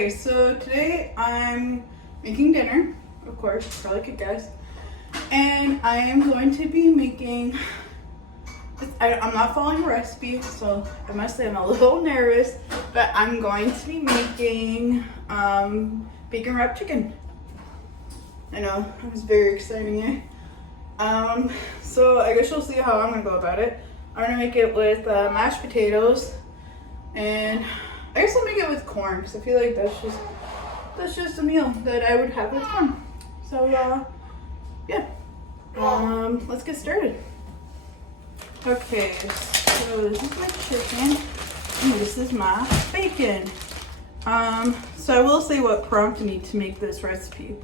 Okay, so today I'm making dinner, of course, probably could guess. And I am going to be making, I'm not following a recipe, so I must say I'm a little nervous, but I'm going to be making bacon wrapped chicken. I know, it was very exciting, eh? So I guess you'll see how I'm gonna go about it. I'm gonna make it with mashed potatoes, and I guess I'll make it with corn because I feel like that's just a meal that I would have with corn. So yeah, let's get started. Okay, so this is my chicken, and this is my bacon. So I will say what prompted me to make this recipe.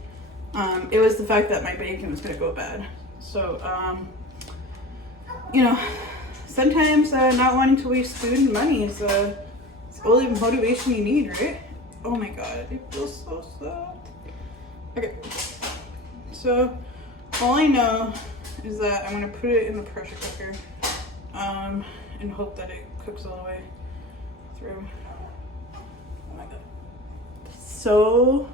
It was the fact that my bacon was gonna go bad. So you know, sometimes not wanting to waste food and money is it's all the motivation you need, right? Oh my god, it feels so soft. Okay, so all I know is that I'm gonna put it in the pressure cooker and hope that it cooks all the way through. Oh my god, so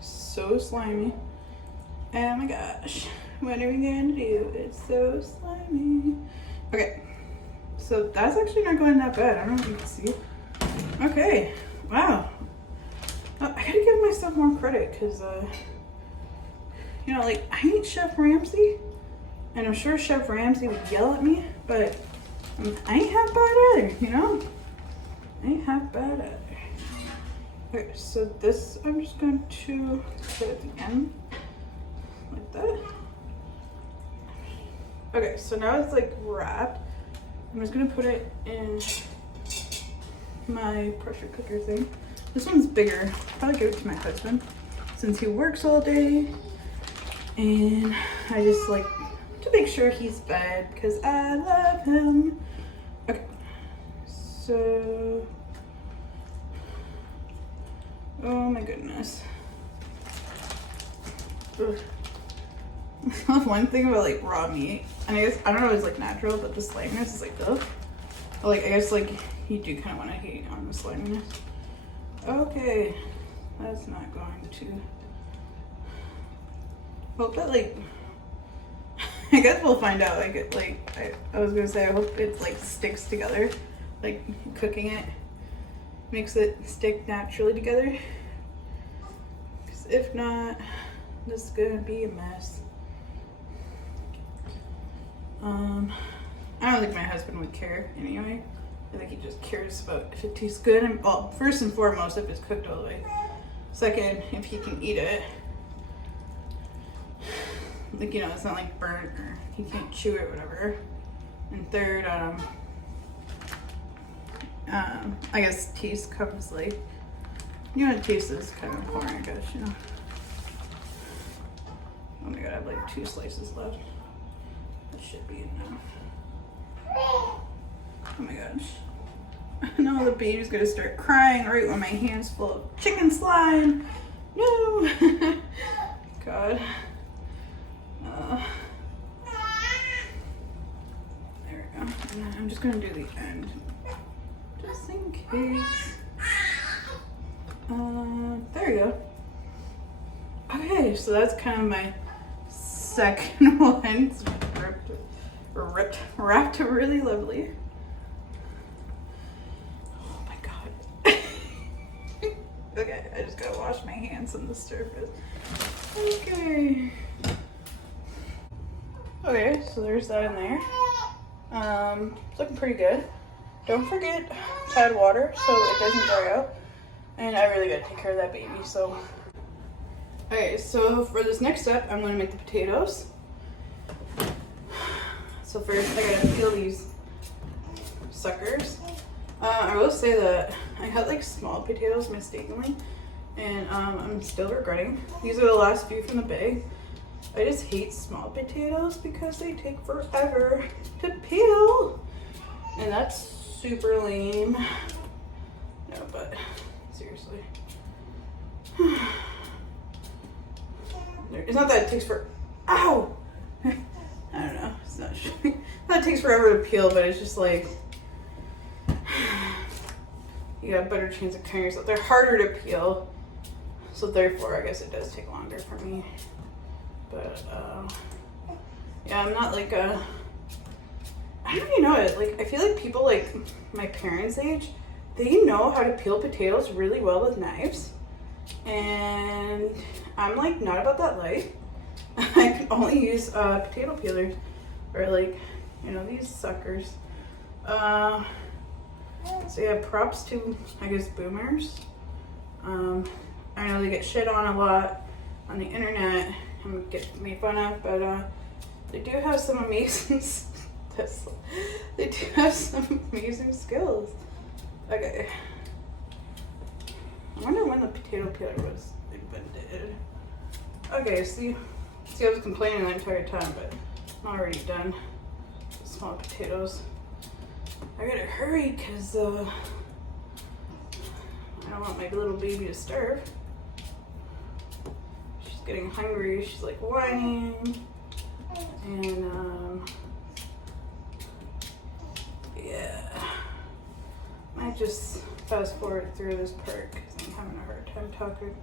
slimy. Oh my gosh, what are we gonna do? It's so slimy. Okay, so that's actually not going that bad. I don't know if you can see. Okay, wow. I gotta give myself more credit because, you know, like I ain't Chef Ramsay, and I'm sure Chef Ramsay would yell at me, but I ain't half bad either, you know? I ain't half bad either. Okay, so this I'm just going to put at the end, like that. Okay, so now it's like wrapped. I'm just gonna put it in my pressure cooker thing. This one's bigger. I'll probably give it to my husband since he works all day. And I just like to make sure he's fed because I love him. Okay, so, oh my goodness. Ugh. One thing about like raw meat, and I guess I don't know if it's like natural, but the sliminess is like ugh. Like I guess like you do kind of want to hate on the sliminess. Okay, that's not going to. Hope that like. I guess we'll find out. I was gonna say I hope it like sticks together, like cooking it makes it stick naturally together. Because if not, this is gonna be a mess. I don't think my husband would care anyway. I think he just cares about if it tastes good. And, well, first and foremost, if it's cooked all the way. Second, if he can eat it. Like, you know, it's not like burnt or he can't chew it, whatever. And third, I guess taste comes like, you know, taste is kind of important, I guess, you know. Oh my god, I have like 2 slices left. That should be enough. Oh my gosh. No, the baby's gonna start crying right when my hand's full of chicken slime. No! God. There we go. And I'm just gonna do the end. Just in case. There we go. Okay, so that's kind of my second one. It's wrapped really lovely. Oh my god. Okay, I just gotta wash my hands on the surface. Okay. Okay, so there's that in there. It's looking pretty good. Don't forget to add water so it doesn't dry out. And I really gotta take care of that baby, so. Okay, so for this next step, I'm gonna make the potatoes. So first, I gotta peel these suckers. I will say that I had like small potatoes mistakenly, and I'm still regretting. These are the last few from the bag. I just hate small potatoes because they take forever to peel, and that's super lame. No, but seriously. It's not that it takes for, ow! I don't know, it's not sure. That takes forever to peel, but it's just like, you got a better chance of cutting yourself. They're harder to peel, so therefore I guess it does take longer for me. But yeah, I'm not like a, I don't even know it. Like, I feel like people like my parents' age, they know how to peel potatoes really well with knives. And I'm like not about that life. I can only use potato peelers, or like, you know, these suckers. So yeah, props to, I guess, boomers. I know they get shit on a lot on the internet and get made fun of, but they do have some amazing they do have some amazing skills. Okay. I wonder when the potato peeler was invented. Okay, see, I was complaining the entire time, but I'm already done. Small potatoes. I gotta hurry because I don't want my little baby to starve. She's getting hungry. She's like whining, and yeah. Might just fast forward through this part because I'm having a hard time talking.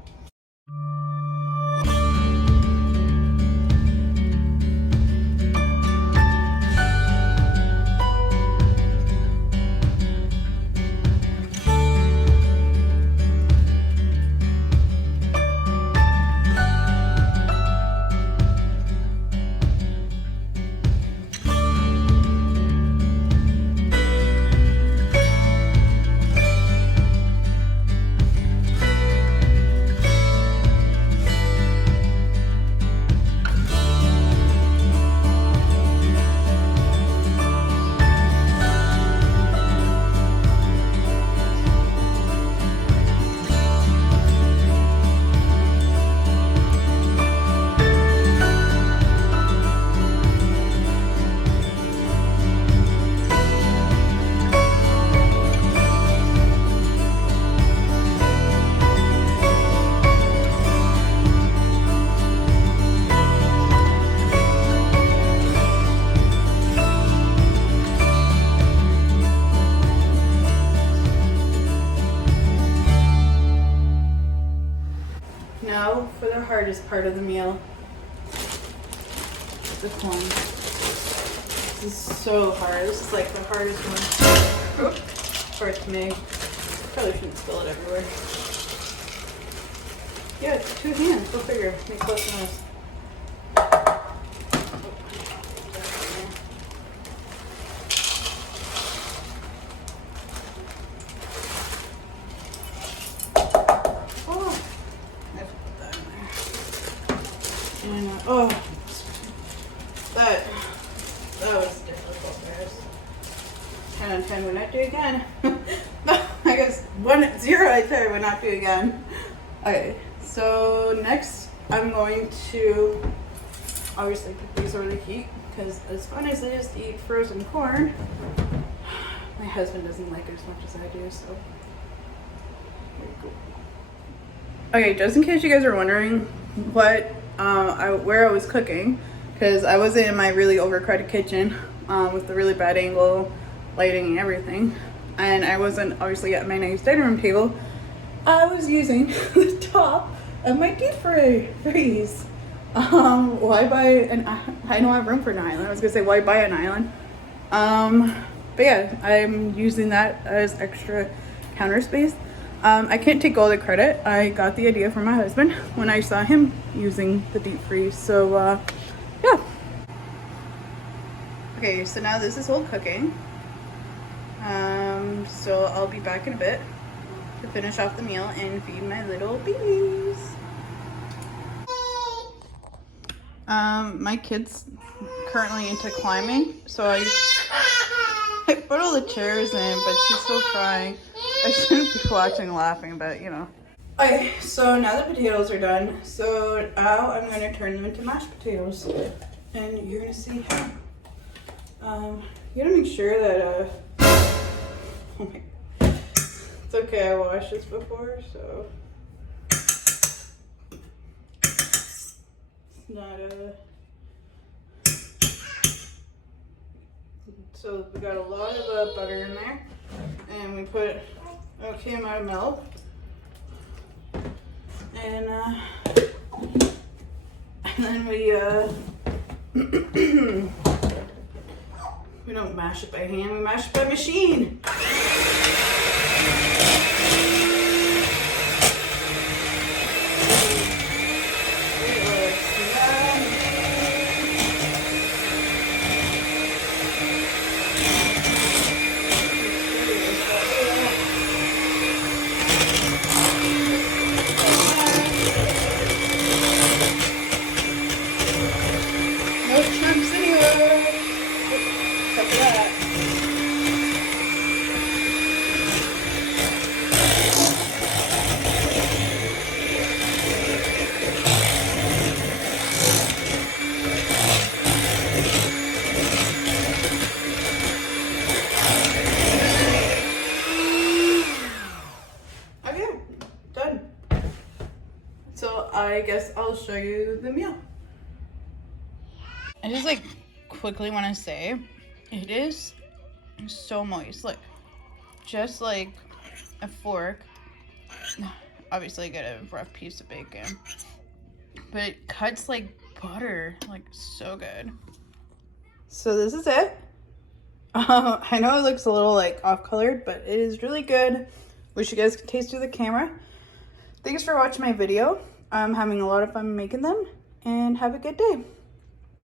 Now for the hardest part of the meal, the corn. This is so hard. This is like the hardest one for it to make. Probably shouldn't spill it everywhere. Yeah, it's 2 hands. Go figure. Makes less than this. Oh, that was difficult, guys. 10 out of 10 would not do again. I guess 0 out of 10 would not do again. Okay, so next I'm going to obviously put these over the heat because as fun as it is to eat frozen corn, my husband doesn't like it as much as I do, so there you go. Okay, just in case you guys are wondering what where I was cooking, because I wasn't in my really overcrowded kitchen with the really bad angle lighting and everything, and I wasn't obviously at my nice dining room table. I was using the top of my deep freeze. Why buy an, I don't have room for an island. I was gonna say why buy an island, but yeah, I'm using that as extra counter space. I can't take all the credit. I got the idea from my husband when I saw him using the deep freeze. So yeah. Okay, so now this is all cooking. So I'll be back in a bit to finish off the meal and feed my little babies. My kid's currently into climbing, so I put all the chairs in, but she's still trying. I shouldn't be watching and laughing, but you know. Okay, so now the potatoes are done. So now I'm gonna turn them into mashed potatoes, and you're gonna see how. You gotta make sure that oh my, it's okay. I washed this before, so it's not So we got a lot of butter in there, and we put Okay, I'm out of milk. And then we we don't mash it by hand, we mash it by machine. No chunks anywhere. Except for that. Okay, done. So I guess I'll show you the meal. I just like quickly want to say it is so moist. Look, just like a fork. Obviously get a rough piece of bacon, but it cuts like butter, like so good. So this is it. I know it looks a little like off colored, but it is really good. Wish you guys could taste through the camera. Thanks for watching my video. I'm having a lot of fun making them, and have a good day.